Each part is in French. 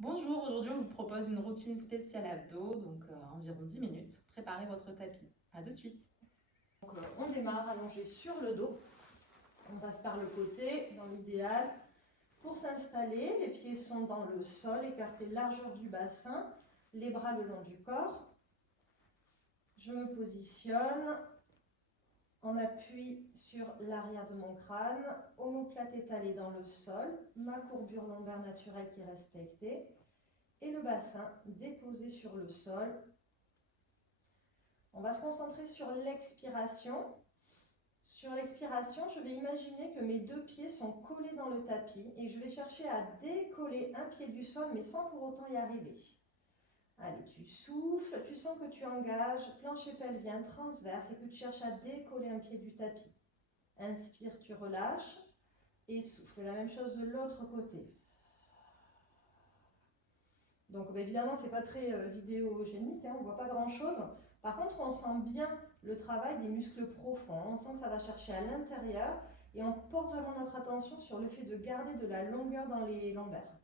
Bonjour, aujourd'hui on vous propose une routine spéciale abdos, donc environ 10 minutes. Préparez votre tapis. À de suite. On démarre allongé sur le dos. On passe par le côté, dans l'idéal. Pour s'installer, les pieds sont dans le sol, écartés largeur du bassin, les bras le long du corps. Je me positionne en appui sur l'arrière de mon crâne, omoplate étalée dans le sol, ma courbure lombaire naturelle qui est respectée, et le bassin déposé sur le sol. On va se concentrer sur l'expiration. Sur l'expiration, je vais imaginer que mes deux pieds sont collés dans le tapis et je vais chercher à décoller un pied du sol, mais sans pour autant y arriver. Allez, tu souffles, tu sens que tu engages, plancher pelvien transverse et que tu cherches à décoller un pied du tapis. Inspire, tu relâches et souffle. La même chose de l'autre côté. Donc évidemment, ce n'est pas très vidéogénique, on ne voit pas grand-chose. Par contre, on sent bien le travail des muscles profonds. On sent que ça va chercher à l'intérieur et on porte vraiment notre attention sur le fait de garder de la longueur dans les lombaires.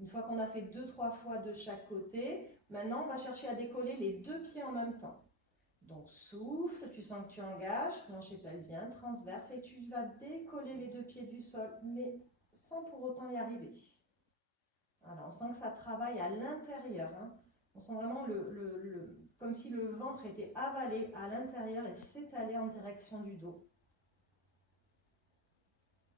Une fois qu'on a fait 2-3 fois de chaque côté, maintenant on va chercher à décoller les deux pieds en même temps. Donc souffle, tu sens que tu engages, plancher pelvien, transverse et tu vas décoller les deux pieds du sol, mais sans pour autant y arriver. Alors, on sent que ça travaille à l'intérieur. On sent vraiment comme si le ventre était avalé à l'intérieur et s'étalait en direction du dos.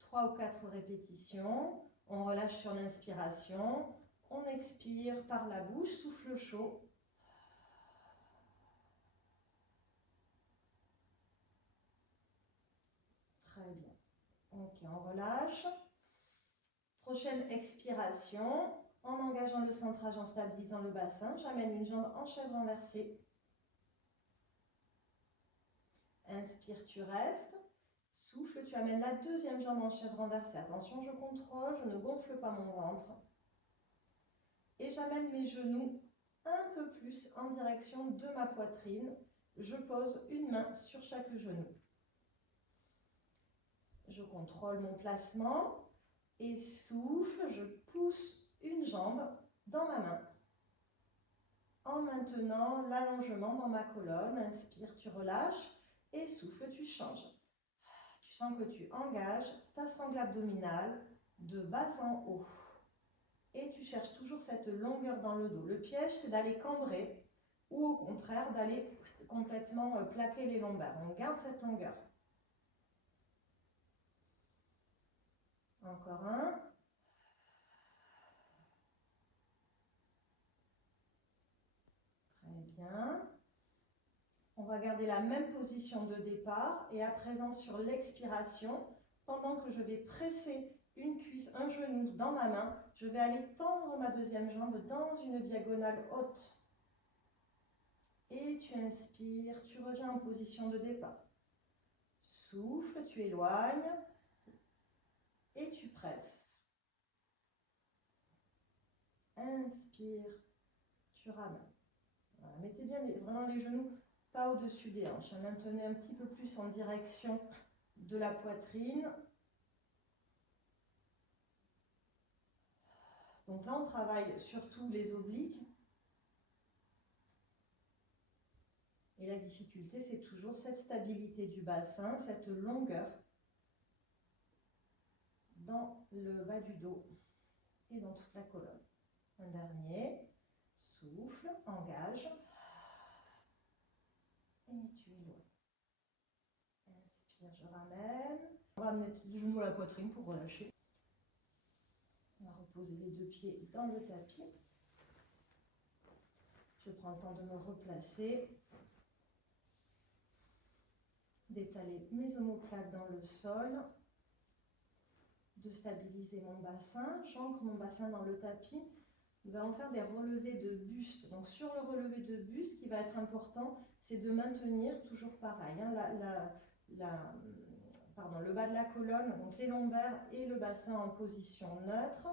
3 ou 4 répétitions. On relâche sur l'inspiration. On expire par la bouche, souffle chaud. Très bien. Ok, on relâche. Prochaine expiration. En engageant le centrage, en stabilisant le bassin, j'amène une jambe en chaise renversée. Inspire, tu restes. Souffle, tu amènes la deuxième jambe en chaise renversée. Attention, je contrôle, je ne gonfle pas mon ventre. Et j'amène mes genoux un peu plus en direction de ma poitrine. Je pose une main sur chaque genou. Je contrôle mon placement et souffle, je pousse une jambe dans ma main. En maintenant l'allongement dans ma colonne. Inspire, tu relâches et souffle, tu changes. Tu sens que tu engages ta sangle abdominale de bas en haut. Et tu cherches toujours cette longueur dans le dos. Le piège, c'est d'aller cambrer ou au contraire d'aller complètement plaquer les lombaires. On garde cette longueur. Encore un. Très bien. On va garder la même position de départ et à présent sur l'expiration, pendant que je vais presser une cuisse, un genou dans ma main, je vais aller tendre ma deuxième jambe dans une diagonale haute. Et tu inspires, tu reviens en position de départ. Souffle, tu éloignes et tu presses. Inspire, tu ramènes. Voilà, mettez bien vraiment les genoux pas au-dessus des hanches. Maintenez un petit peu plus en direction de la poitrine. Donc là, on travaille surtout les obliques. Et la difficulté, c'est toujours cette stabilité du bassin, cette longueur dans le bas du dos et dans toute la colonne. Un dernier. Souffle, engage. Et tu éloignes. Inspire, je ramène. On va mettre les genoux à la poitrine pour relâcher. On va reposer les deux pieds dans le tapis. Je prends le temps de me replacer, d'étaler mes omoplates dans le sol, de stabiliser mon bassin. J'ancre mon bassin dans le tapis. Nous allons faire des relevés de buste. Donc sur le relevé de buste, ce qui va être important, c'est de maintenir toujours pareil, le bas de la colonne, donc les lombaires et le bassin en position neutre.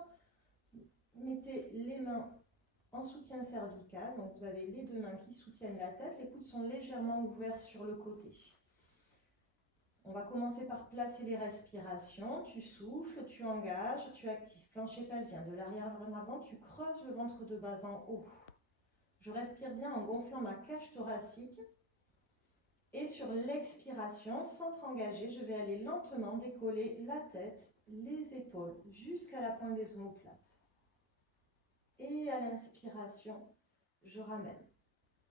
Mettez les mains en soutien cervical, donc vous avez les deux mains qui soutiennent la tête, les coudes sont légèrement ouverts sur le côté. On va commencer par placer les respirations. Tu souffles, tu engages, tu actives plancher pelvien. De l'arrière vers l'avant, tu creuses le ventre de bas en haut. Je respire bien en gonflant ma cage thoracique. Et sur l'expiration, centre engagé, je vais aller lentement décoller la tête, les épaules, jusqu'à la pointe des omoplates. Et à l'inspiration, je ramène.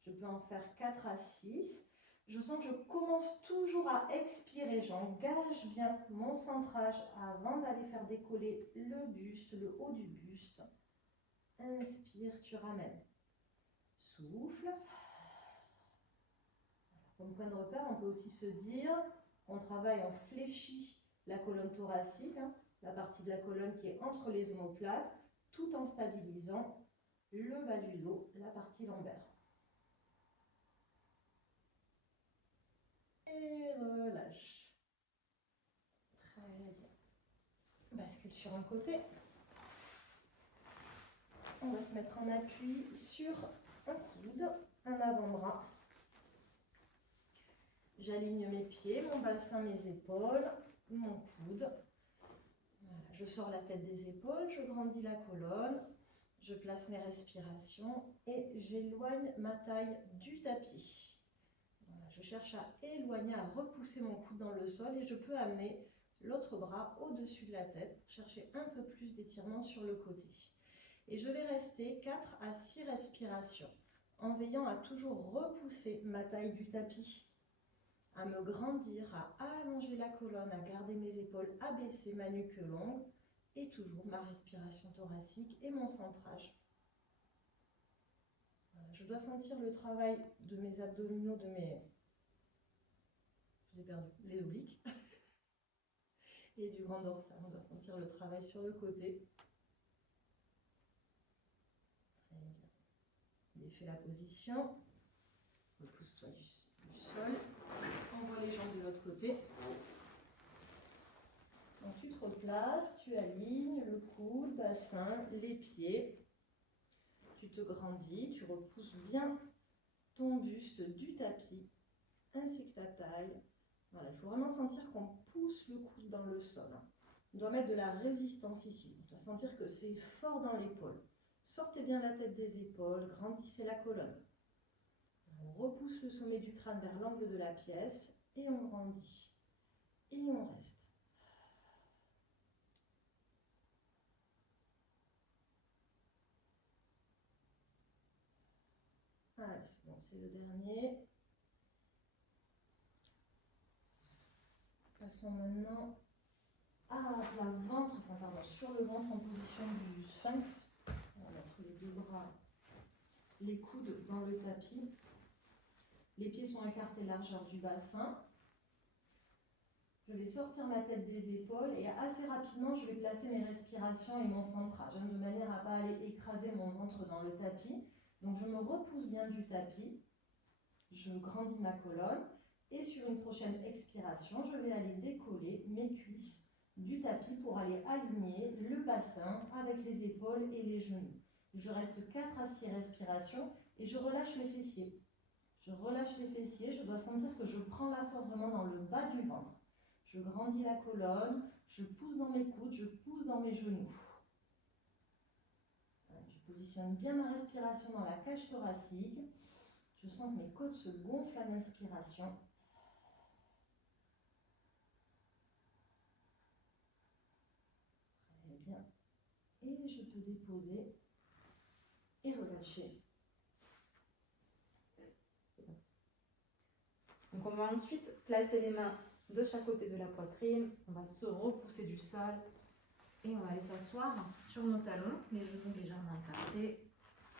Je peux en faire 4 à 6. Je sens que je commence toujours à expirer. J'engage bien mon centrage avant d'aller faire décoller le buste, le haut du buste. Inspire, tu ramènes. Souffle. Comme point de repère, on peut aussi se dire qu'on travaille, on fléchit la colonne thoracique, la partie de la colonne qui est entre les omoplates, tout en stabilisant le bas du dos, la partie lombaire. Et relâche. Très bien. Bascule sur un côté. On va se mettre en appui sur un coude, un avant-bras. J'aligne mes pieds, mon bassin, mes épaules, mon coude. Voilà, je sors la tête des épaules, je grandis la colonne, je place mes respirations et j'éloigne ma taille du tapis. Voilà, je cherche à éloigner, à repousser mon coude dans le sol et je peux amener l'autre bras au-dessus de la tête pour chercher un peu plus d'étirement sur le côté. Et je vais rester 4 à 6 respirations en veillant à toujours repousser ma taille du tapis, à me grandir, à allonger la colonne, à garder mes épaules abaissées, ma nuque longue, et toujours ma respiration thoracique et mon centrage. Voilà, je dois sentir le travail de mes abdominaux, j'ai perdu, les obliques, et du grand dorsal. On doit sentir le travail sur le côté. Très bien. Défais la position. Repousse-toi du sol. Envoie les jambes de l'autre côté. Donc tu te replaces, tu alignes le coude, bassin, les pieds. Tu te grandis, tu repousses bien ton buste du tapis, ainsi que ta taille. Voilà, il faut vraiment sentir qu'on pousse le coude dans le sol. On doit mettre de la résistance ici. On doit sentir que c'est fort dans l'épaule. Sortez bien la tête des épaules, grandissez la colonne. On repousse le sommet du crâne vers l'angle de la pièce et on grandit. Et on reste. Allez, c'est bon, c'est le dernier. Passons maintenant sur le ventre en position du sphinx. On va mettre les deux bras, les coudes dans le tapis. Les pieds sont écartés largeur du bassin. Je vais sortir ma tête des épaules et assez rapidement, je vais placer mes respirations et mon centrage, de manière à ne pas aller écraser mon ventre dans le tapis. Donc je me repousse bien du tapis, je grandis ma colonne et sur une prochaine expiration, je vais aller décoller mes cuisses du tapis pour aller aligner le bassin avec les épaules et les genoux. Je reste 4 à 6 respirations et je relâche les fessiers. Je relâche les fessiers, je dois sentir que je prends la force vraiment dans le bas du ventre. Je grandis la colonne, je pousse dans mes coudes, je pousse dans mes genoux. Je positionne bien ma respiration dans la cage thoracique. Je sens que mes côtes se gonflent à l'inspiration. Très bien. Et je peux déposer et relâcher. Donc on va ensuite placer les mains de chaque côté de la poitrine. On va se repousser du sol et on va aller s'asseoir sur nos talons, les genoux légèrement écartés.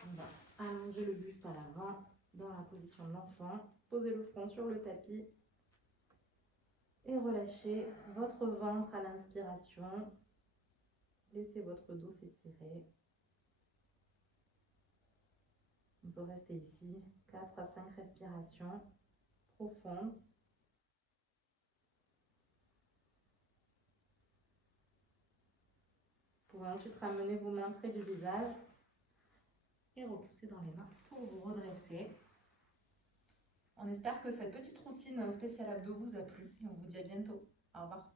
On va allonger le buste à l'avant dans la position de l'enfant. Posez le front sur le tapis et relâchez votre ventre à l'inspiration. Laissez votre dos s'étirer. On peut rester ici 4 à 5 respirations profondes. Vous pouvez ensuite ramener vos mains près du visage et repousser dans les mains pour vous redresser. On espère que cette petite routine spéciale abdos vous a plu et on vous dit à bientôt. Au revoir.